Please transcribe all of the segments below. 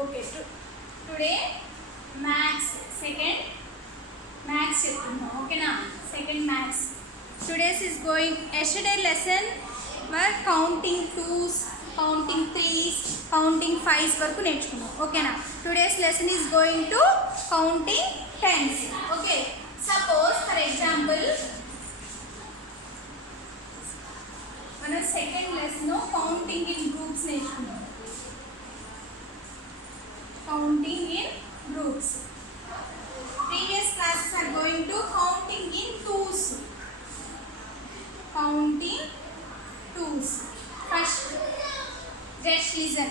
Okay, today maths second maths చెప్తున్నాం ఓకేనా second maths today's is going yesterday lesson were counting twos counting threes counting fives వరకు నేర్చుకున్నాం ఓకేనా today's lesson is going to counting tens okay suppose for example మన second lesson counting in groups నేర్చుకున్నాం counting in groups. Previous classes are going to counting in twos. Counting twos. First, just listen.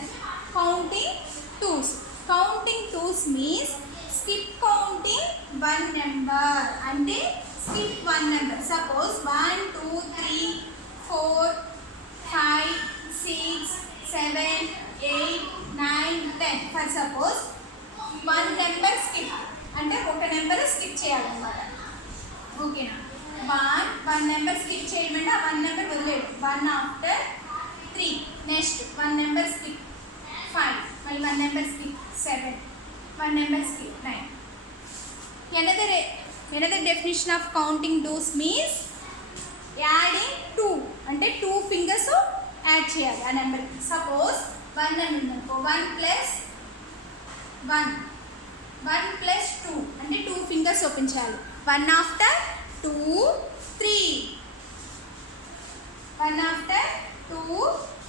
Counting twos. Counting twos means skip counting one number. And skip one number. Suppose 1, 2, 3, 4, 5, 6, 7, 8, 9, 10. For suppose one number skip అంటే ఒక number skip చేయాలన్నమాట ఓకేనా one number skip చేయమంటే ఆ one number వదిలేడు 1 after 3 next one number skip 5 మళ్ళీ one number skip 7 one number skip 9 another definition of counting those means adding 2 అంటే 2 fingers add చేయాలి ఆ నెంబర్కి సపోజ్ 1 అని ఉందనుకో 1 ప్లస్ 2 అంటే 2 ఫింగర్స్ ఓపెన్ చేయాలి 1 ఆఫ్టర్ 2 3 1 ఆఫ్టర్ 2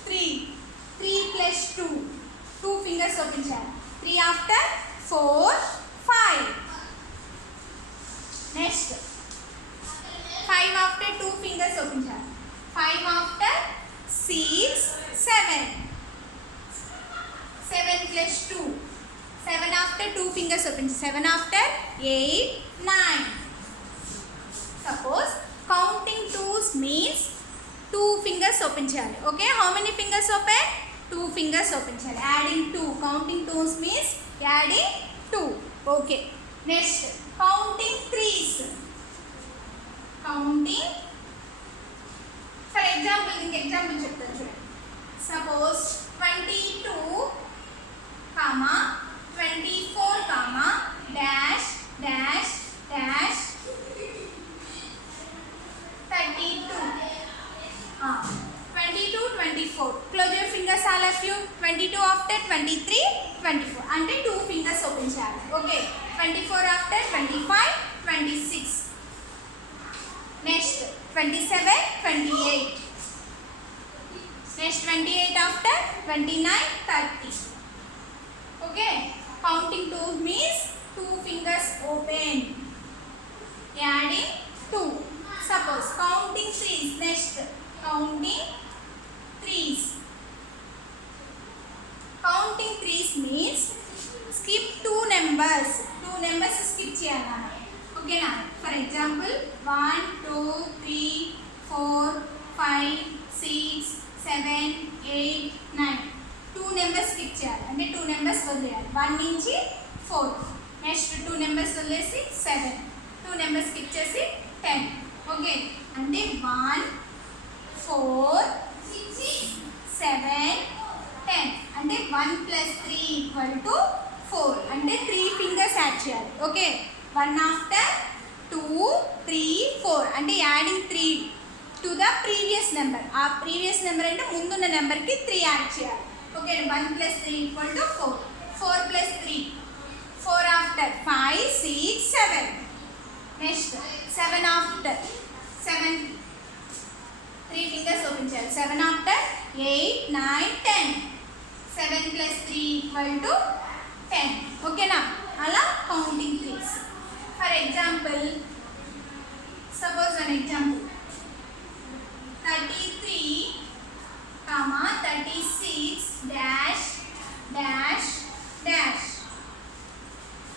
3 3 ప్లస్ 2 ఫింగర్స్ ఓపెన్ చేయాలి 3 ఆఫ్టర్ 4 5 నెక్స్ట్ 5 ఆఫ్టర్ 2 ఫింగర్స్ ఓపెన్ చేయాలి 5 ఆఫ్టర్ 6 7 plus 2 7 after 2 fingers open 7 after 8 9 suppose counting twos means 2 fingers open cheyali okay how many fingers open 2 fingers open cheyali adding 2 counting twos means adding 2 okay next counting threes counting for example example cheptanu chudandi suppose 22 comma 24 comma dash dash dash 32 22 24 close your fingers all of you 22 after 23 24 అంటే 2 fingers open చేయాలి okay 24 after 25 26 next 27 28 next 28 after 29 30 okay counting 2 means 2 fingers open adding 2 suppose counting threes next counting threes means skip 2 numbers skip cheyala okay na for example 1 2 3 4 5 6 7 8 9 2 numbers skip చేయాలి అంటే 2 నెంబర్స్ వదిలేయాలి 1 నుంచి 4 నెక్స్ట్ 2 నెంబర్స్ వదిలేసి 7 2 numbers skip చేసి 10 ఓకే అంటే 1 4 7 10 అంటే 1 ప్లస్ 3 ఈక్వల్ టు 4 అంటే 3 ఫింగర్స్ యాడ్ చేయాలి ఓకే 1 ఆఫ్టర్ 2 3 4 అంటే యాడింగ్ 3 టు ద ప్రీవియస్ నెంబర్ ఆ ప్రీవియస్ నెంబర్ అంటే ముందున్న నెంబర్కి 3 యాడ్ చేయాలి okay 1 plus 3 equal to 4 plus 3 4 after 5 6 7 next 7 after 7 3 fingers open cheyali 7 after 8 9 10 7 plus 3 equal to 10 okay na ala counting threes for example suppose an example 33 comma 36 dash dash dash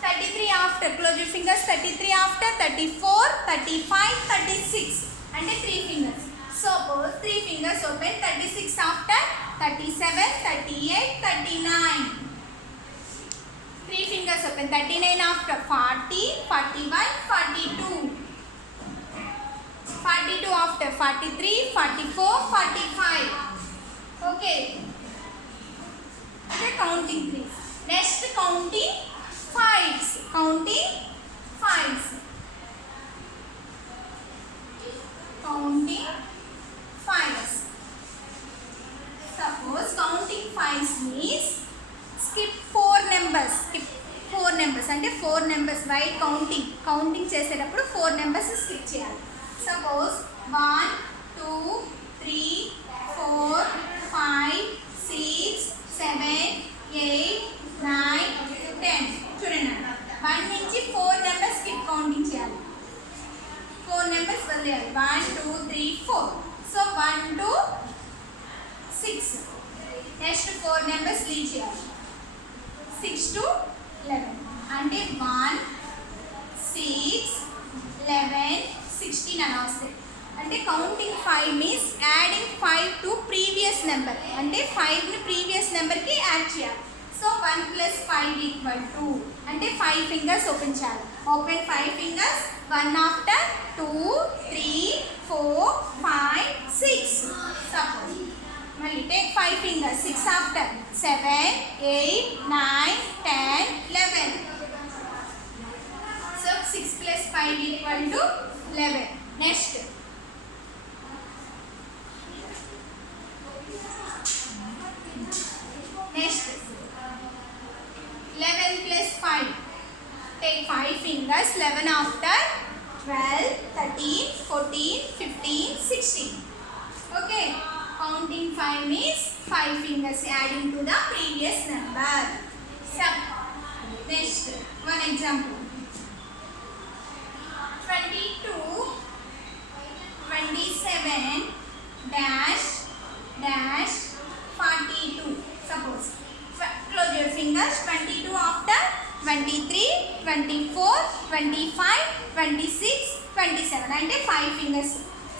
33 after close your fingers 33 after 34 35 36 and 3 fingers suppose 3 fingers open 36 after 37 38 39 3 fingers open 39 after 40 41 42 42 after 43 44 45 okay counting 3 next counting fives. Counting fives. Counting fives. Suppose counting fives means skip 4 numbers. Skip 4 numbers అంటే 4 numbers while counting చేసేటప్పుడు 4 numbers skip చేయాలి. Suppose 1 2 3 4 5 6 7 8 9 10 చూడండి 1 నుంచి 4 numbers skip counting చేయాలి. 4 numbers వదిలేయాలి. 1 2 3 4. So 1 to 6. నెక్స్ట్ 4 numbers leave చేయాలి. 6 to 11 అంటే 1 6 11 16 అని వస్తాయి. అంటే కౌంటింగ్ 5 means adding 5 to previous number. అంటే 5 ని ప్రీవియస్ నెంబర్కి యాడ్ చేయాలి. సో 1 + 5 = 2 అంటే 5 ఫింగర్స్ ఓపెన్ చేయాలి. ఓపెన్ 5 ఫింగర్స్ 1 ఆఫ్టర్ 2 3 4 5 6. సపోజ్ మళ్ళీ టేక్ 5 ఫింగర్స్ 6 ఆఫ్టర్ 7 8 9 10 11. సో 6 + 5 = 11. Next next 11 + 5. Take 5 fingers 11 after 12 13 14 15 16. Okay, counting 5 means 5 fingers adding to the previous number. Next one example 22 27 dash dash 42. Suppose close your fingers. 22 after 23 24 25 26 27 అంటే 5 fingers.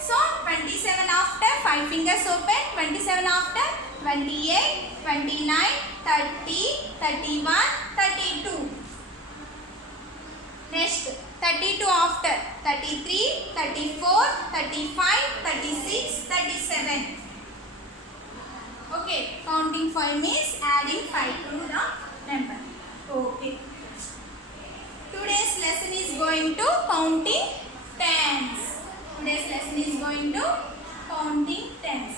So 27 after 5 fingers open. 27 after 28 29 30 31 32. Next 32 after 33 34 35 36 37. Okay, counting 5 means adding 5 to the number. Okay, today's lesson is going to counting tens. Today's lesson is going to counting tens.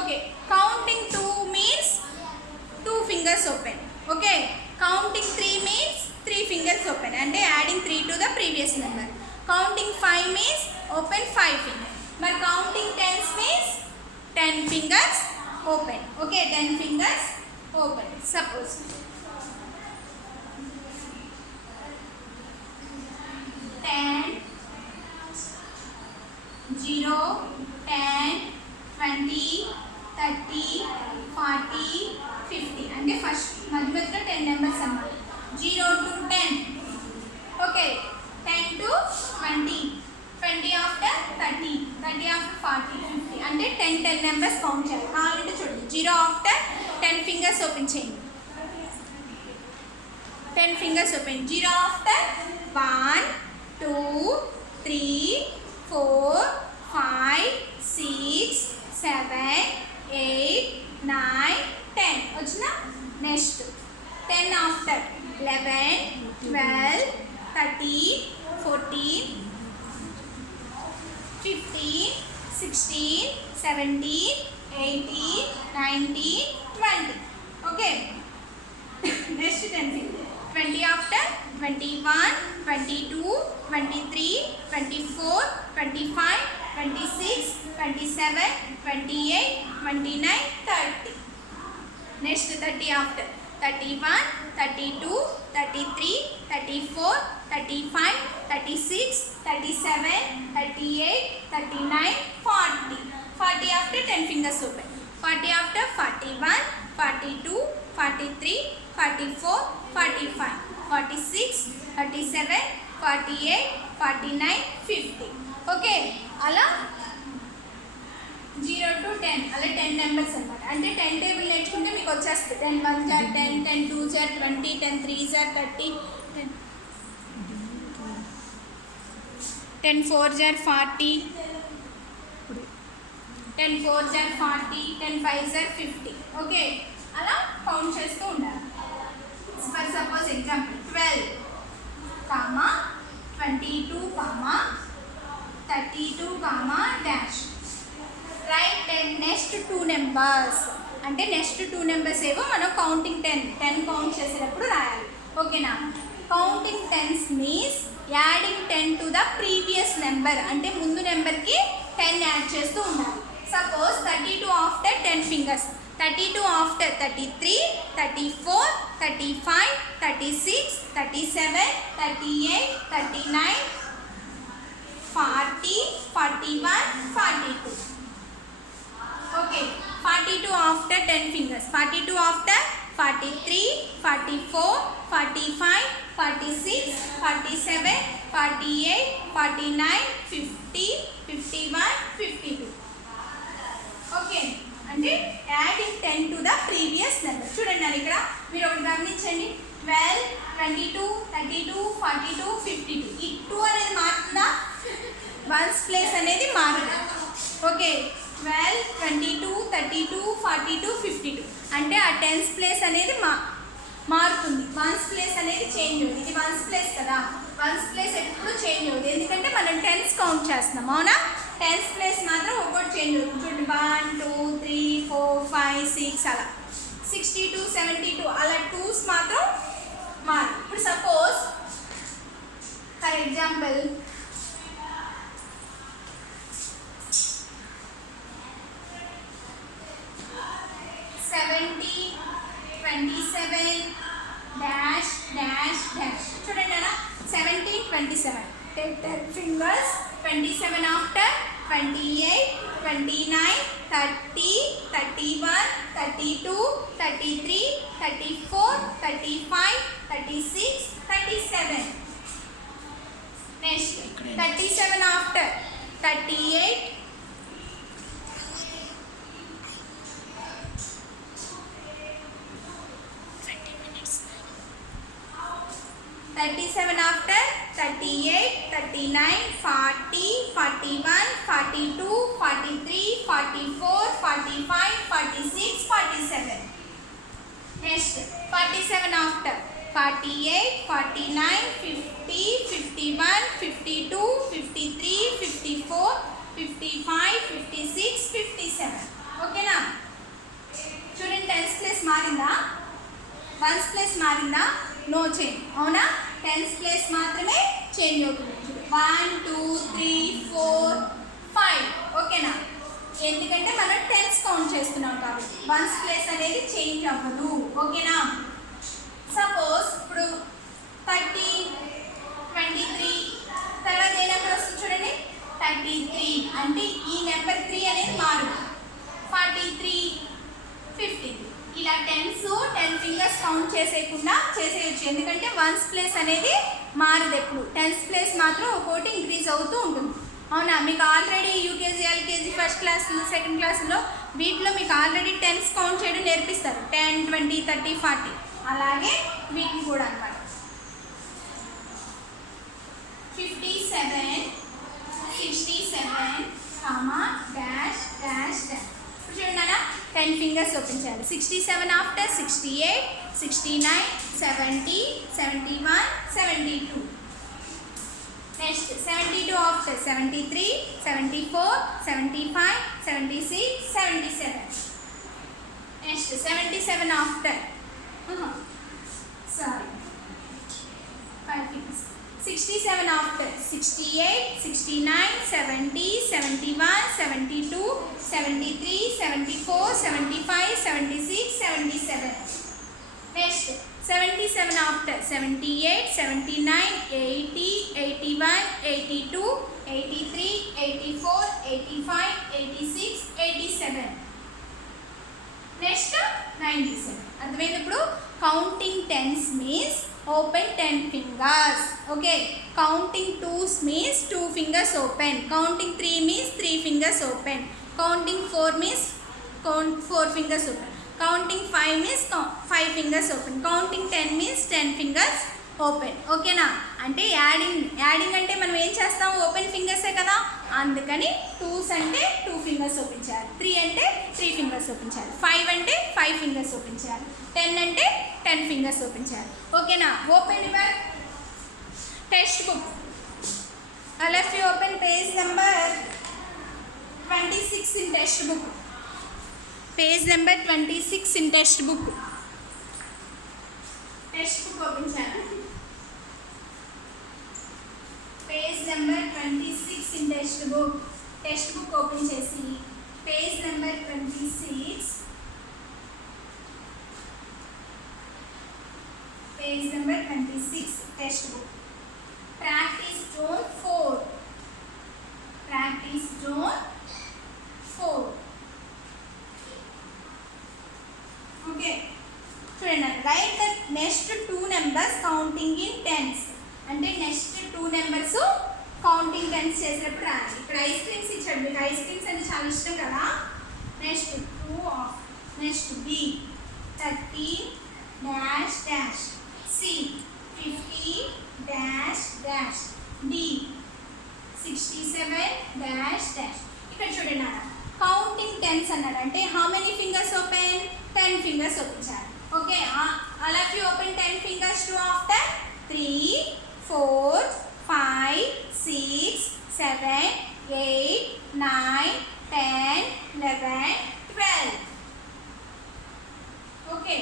Okay, counting 2 means 2 fingers open. Okay, counting 3 means 3 fingers open and adding 3 to the previous number. Counting 5 means open 5 fingers. But counting tens means 10 fingers open. Okay, 10 fingers open. Suppose 10 0 10 20 30 40 50 అంటే ఫస్ట్ మధ్యలో 10 నెంబర్స్ అన్నమాట. 0 to 10. Okay, 10 to 20 20 after 30 30 after 40 50 అంటే 10 numbers count చేయాలి. కావాలంటే చూడండి 0 ఆఫ్టర్ 10 fingers open చేయండి. 10 fingers open. 0 ఆఫ్టర్ 1 2 3 4 5 6 7 8 9 10 వచ్చినా. నెక్స్ట్ 10 ఆఫ్టర్ 11 12 13 14 15 16 17 18 19 20. Okay, next 10 fingers. 20 after 21 22 23 24 25 26 27 28 29 30. Next 30 after 31 32 33 34 35 36 37 38 39 40. 40 after 10 fingers open. 40 after 41 42 43 44 45 46 37 48 49 50. Okay, అలా 0 to 10 అలా 10 నెంబర్స్ అన్నమాట. అంటే 10 టేబుల్ నేర్చుకుంటే మీకు వచ్చేస్తుంది. 10 1 జార్ 10 10 2 జార్ 20 10 3 జార్ 30 10 4 జార్ 40 10 4 జార్ 40 10 5 జార్ 50. ఓకే, అలా కౌంట్ చేస్తూ ఉండాలి. For suppose example 12, 22, 32, dash. Right 10 next 2 numbers. అంటే నెక్స్ట్ 2 నెంబర్స్ ఏవో మనం కౌంటింగ్ 10 కౌంట్ చేసేటప్పుడు రాయాలి. ఓకేనా? Counting 10s means adding 10 to the previous number. అంటే ముందు నెంబర్కి 10 యాడ్ చేస్తూ ఉండాలి. సపోజ్ 32 ఆఫ్టర్ 10 ఫింగర్స్, 32 ఆఫ్టర్ 33, 34, 35, 36, 37, 38, 39, 40, 41, 42. Okay, 42 after 10 fingers, 42 after 43, 44, 45, 46, 47, 48, 49, 50, 51, 52. ఓకే, అంటే యాడింగ్ 10 టు ద ప్రీవియస్ నెంబర్. చూడండి నేను ఇక్కడ మీరు ఒకటి గమనించండి. 12, 22, 32, 42, 52. ఈ 2 అనేది మారుతుందా? వన్స్ ప్లేస్ అనేది మారదు. ఓకే, 12, 22, 32, 42, 52. అంటే ఆ 10th ప్లేస్ అనేది మారుతుంది. వన్స్ ప్లేస్ అనేది చేంజ్ అవుతుంది. ఇది వన్స్ ప్లేస్ కదా, వన్స్ ప్లేస్ ఎప్పుడు చేంజ్ అవుతుంది. ఎందుకంటే మనం 10s కౌంట్ చేస్తున్నాం. అవునా? 10th ప్లేస్ మాత్రం ఒక్కొక్కటి చేంజ్ అవుతుంది. చూడండి 1, 2, 3, 4, 5, 6 అలా. 62, 72 అలా 2s మాత్రం మారు. ఇప్పుడు suppose for example 70, 27, dash dash dash. చూడండి అలా 17, 27. Take 10 fingers. 27 after 28, 29, 30, 31, 32, 33, 34, 35, 36, 37. Next 37 after 38, 37 after 38, 39, 40, 41, 42, 43, 44, 45, 46, 47. Next 47 after 48, 49, 50, 51, 52, 53, 54, 55, 56, 57. ఓకేనా? చూడండి 10th ప్లేస్ మారిందా? 1st ప్లేస్ మారిందా? No change. అవునా? 10th ప్లేస్ మాత్రమే చేంజ్ అవుతుంది. 1, 2, 3, 4, 5. ఓకేనా? ఎందుకంటే మనం 10s కౌంట్ చేస్తున్నాం కాబట్టి 1st ప్లేస్ అనేది చేంజ్ అవ్వదు. ఓకేనా? సపోజ్ ఇప్పుడు 30, 23 తర్వాత ఏ నెంబర్ వస్తుంది చూడండి. 33 అంటే ఈ నెంబర్ 3 అనేది మారదు. 43, 53 ఇలా 10s 10 ఫింగర్స్ కౌంట్ చేసేయకుండా చేసేయచ్చు. ఎందుకంటే 1st ప్లేస్ అనేది మారదు ఎప్పుడు. 10th ప్లేస్ మాత్రం ఒక్కోటి ఇంక్రీజ్ అవుతూ ఉంటుంది. అవునా? మీకు already UKG, LKG, first class, second క్లాస్లో వీటిలో మీకు ఆల్రెడీ 10s కౌంట్ చేయడం నేర్పిస్తారు. 10, 20, 30, 40 అలాగే వీటిని కూడా అనమాట. 57, 67, డాష్ డాష్ డాష్. చూడండి 10 ఫింగర్స్ ఓపెన్ చేయాలి. 67 ఆఫ్టర్ 68, 69, 70, 71, 72. నెక్స్ట్ 72 ఆఫ్టర్ 73, 74, 75, 76, 77. నెక్స్ట్ 77 ఆఫ్టర్ 5 fingers. 67 after 68, 69, 70, 71, 72, 73, 74, 75, 76, 77. Next 77 after 78, 79, 80, 81, 82, 83, 84, 85, 86, 87. Next 97. అర్థమైంది? ఇప్పుడు counting 10s means open 10 fingers. Okay, counting 2s means 2 fingers open. Counting 3 means 3 fingers open. Counting 4 means 4 fingers open. Counting 5 means 5 fingers open. Counting 10 means 10 fingers open. ఓకేనా? అంటే యాడింగ్ అంటే మనం ఏం చేస్తాం? ఓపెన్ ఫింగర్సే కదా, అందుకని 2s అంటే 2 ఫింగర్స్ ఓపెన్ చేయాలి. 3 అంటే 3 ఫింగర్స్ ఓపెన్ చేయాలి. 5 అంటే 5 5 ఫింగర్స్ ఓపెన్ చేయాలి. 10 అంటే 10 ఫింగర్స్ ఓపెన్ చేయాలి. ఓకేనా? Open your text book. All of you open page number 26 in text book. Page number 26 in text book. Text book open చేయాలి. Page number 26 in text book. Text book open చేసి page number 26. Page number 26 text book. Practice zone 4. Practice zone 4. Okay. చూడండి, write the next two numbers counting in tens. అంటే next 2 numbers counting tense చేసేటప్పుడు రాయాలి. ఇక్కడ ice creams ఇచ్చాడు, మీకు ice creams అంటే చాలా ఇష్టం కదా. Next 2 of, next B 30 dash dash, C 50 dash dash, D 67 dash dash. ఇక్కడ చూడండి అన్న కౌంటింగ్ టెన్స్ అన్నాడు అంటే how many fingers open? 10 fingers open చేయాలి. Okay, all of you open 10 fingers. 2 after 3 4 5 6 7 8 9 10 11 12. Okay,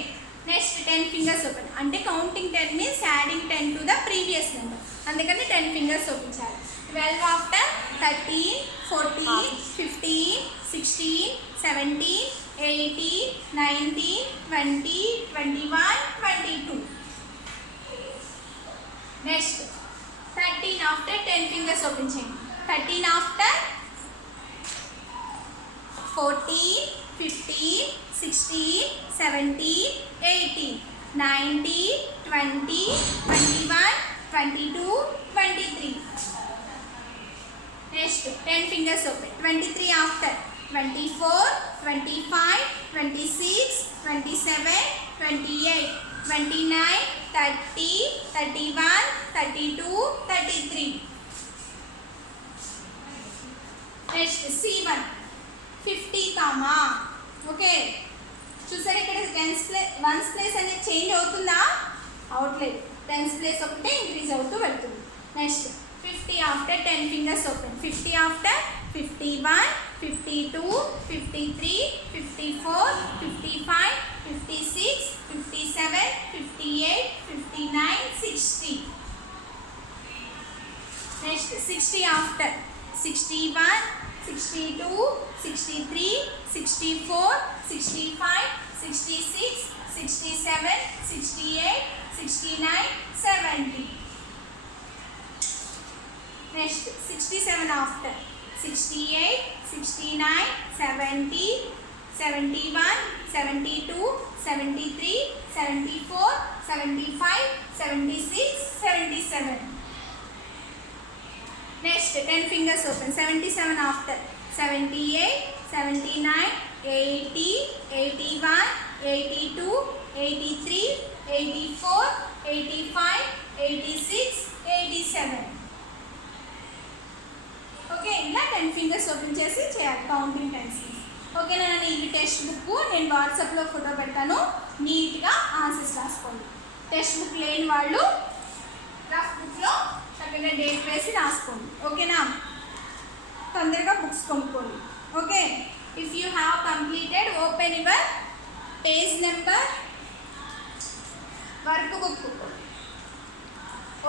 next 10 fingers open అంటే కౌంటింగ్ 10 means adding 10 to the previous number, అందుకని 10 fingers open చేయాలి. 12 ఆఫ్టర్ 13 14 15 16 17 18 19 20 21 22. నెక్స్ట్ 13 ఆఫ్టర్ 10 fingers open చేయండి. 13 ఆఫ్టర్ 14 15 16 17 18 19 20 21 22 23. నెక్స్ట్ 10 ఫింగర్స్ ఓపెన్. 23 ఆఫ్టర్ 24 25 26 27 28 29 30 31 32 33. Next C1 50 comma. Okay, చూసారు ఇక్కడ ones place అనేది చేంజ్ అవుతుందా? అవట్లేదు. టెన్స్ ప్లేస్ ఒకటే ఇంక్రీజ్ అవుతూ వెళ్తుంది. నెక్స్ట్ 50 ఆఫ్టర్ 10 ఫింగర్స్ ఓపెన్. 50 ఆఫ్టర్ 51 52 53 54 55 56 57 58 59 60. నెక్స్ట్ 60 ఆఫ్టర్ 61 62 63 64 65 66 67 68 69 70. నెక్స్ట్ 67 ఆఫ్టర్ 68 69 70 71 72 73 74 75 76 77. నెక్స్ట్ 10 ఫింగర్స్ ఓపెన్. 77 ఆఫ్టర్ 78 79 80 81 82 83 84 85 86 87. ఓకే, ఇలా 10 ఫింగర్స్ ఓపెన్ చేసి చేయాలి కౌంటింగ్ టెన్స్. ఓకేనా? ఈ టెక్స్ట్ బుక్ నేను వాట్సాప్లో ఫోటో పెడతాను, నీట్గా ఆన్సర్స్ రాసుకోండి. టెక్స్ట్ బుక్ లేని వాళ్ళు రఫ్ బుక్లో చక్కగా డేట్ వేసి రాసుకోండి. ఓకేనా? తొందరగా బుక్స్ కొనుక్కోండి. Okay, if you have completed open your page number work book.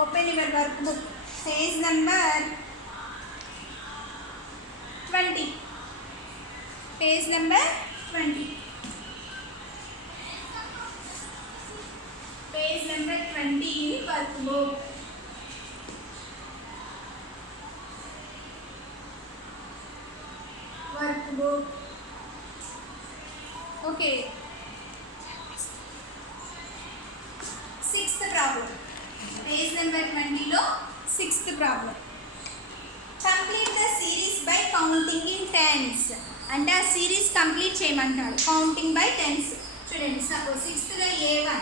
Open your work book page number 20. Page number 20. Page number 20 in workbook. Workbook. Okay. 6th problem. Page number 20 lo 6th problem. Complete the series by counting in tens. అంటే ఆ series complete చేయమంటాడు counting by tens. చూడండి, suppose 6th A1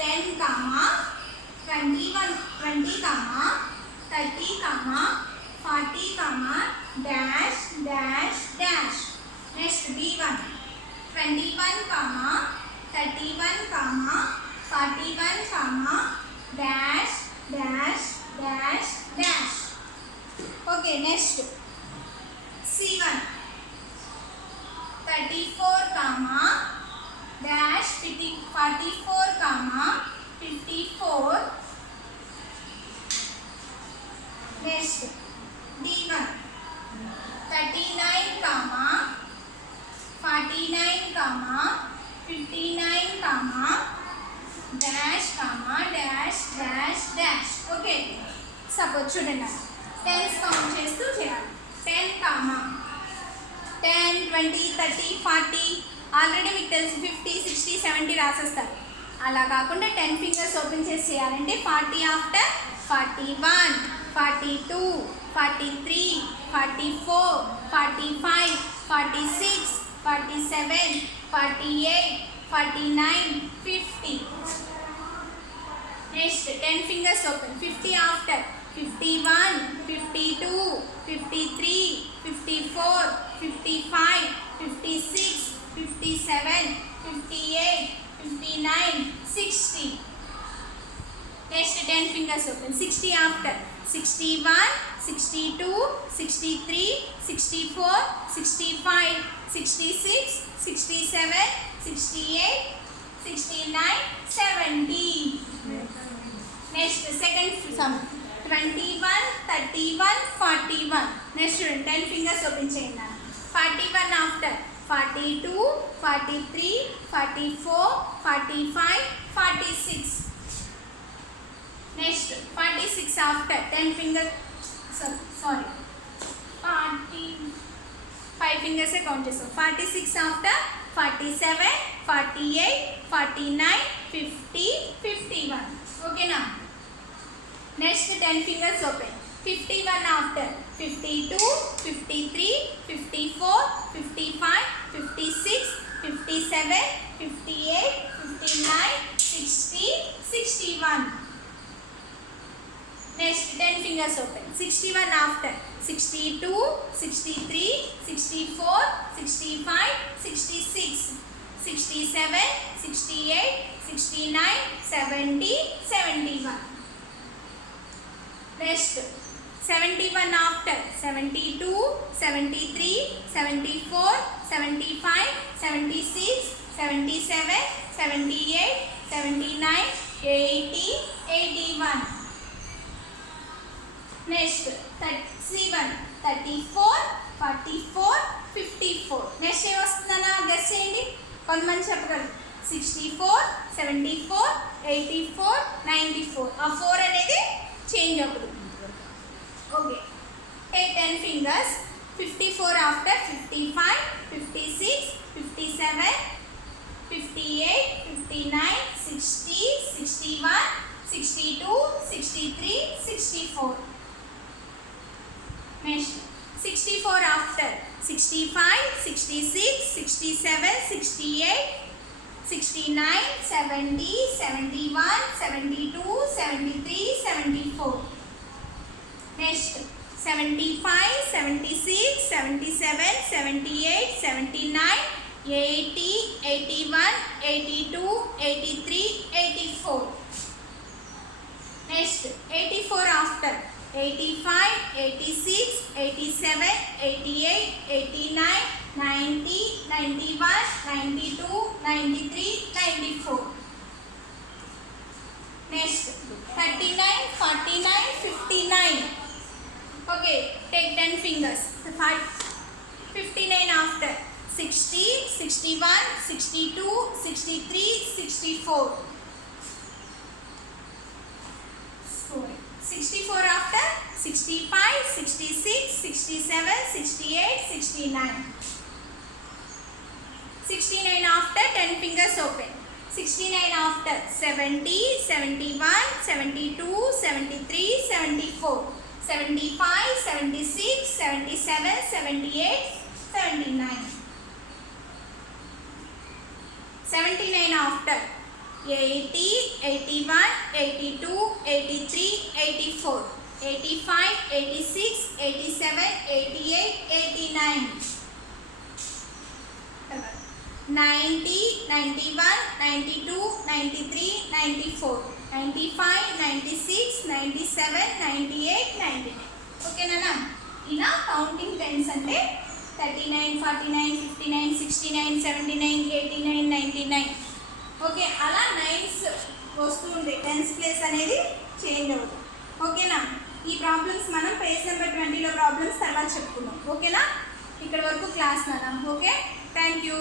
10 comma 21 20 comma 30 comma 40 comma dash dash dash. Next B1 21 comma 31 comma 41 comma dash dash dash dash. Okay, next C1 34 comma dash 44 comma 54. Next D1 39 comma 49 comma 59 comma dash dash dash. Okay, suppose చూడండి tense count చేస్తూ చేయాలి. 10 comma 10 20 30 40 ఆల్రెడీ మీకు తెలుసు 50 60 70 రాసేస్తారు. అలా కాకుండా 10 fingers open చేసి చేయాలంటే 40 ఆఫ్టర్ 41 42 43 44 45 46 47 48 49 50. Next 10 fingers open. 50 after 51 52 53 54 55 56 57 58 59 60. Next 10 fingers open. 60 after 61 62 63 64 65 66 67 68 69 70. Next second sum 21 31 41. Next 10 fingers open చేయండి. 41 after 42 43 44 45 46. Next 46 after 10 fingers, sorry 5 fingers से count చేస్తాం. 46 after 47 48 49 50 51. Okay now. Next 10 fingers open. 51 after 52 53 54 55 56 57 58 59 60 61. Next 10 fingers open. 61 after 62 63 64 65 66 67 68 69 70 71. Next 71 after 72 73 74 75 76 77 78 79 80 81. Next 31 34 44 54. Next ఏ వస్తుందన్నా గెస్ చేయండి. కొంతమంది చెప్పగలరు. 64 74 84 94. ఆ 4 అనేది చేంజ్ అవుతుంది. ఓకే, టేక్ 10 fingers. 54 after 55 56 57 58 59 60 61 62 63 64. Next 64 after 65 66 67 68 69 70 71 72 73 74. Next 75 76 77 78 79 80 81 82 83 84. Next 84 after 85 86 87 88 89 90 91 92 93 94. Next 39 49 59. Okay, take 10 fingers. 59 after 60 61 62 63 64. 64 after 65 66 67 68 69. 69 after 10 fingers open. 69 after 70 71 72 73 74 75 76 77 78 79. 79 after 80 81 82 83 84 85 86 87 88 89. 90, 91, 92, 93, 94, 95, 96, 97, 98, 99. ఓకేనా? ఇలా కౌంటింగ్ టెన్స్ అంటే 39, 49, 59, 69, 79, 89, 99. ఓకే, అలా నైన్స్ వస్తూ ఉంటాయి. టెన్స్ ప్లేస్ అనేది చేంజ్ అవుతుంది. ఓకేనా? ఈ ప్రాబ్లమ్స్ మనం పేజ్ నెంబర్ 20లో ప్రాబ్లమ్స్ తర్వాత చెప్పుకుందాం. ఓకేనా? ఇక్కడ వరకు క్లాస్ మనం. Okay, thank you.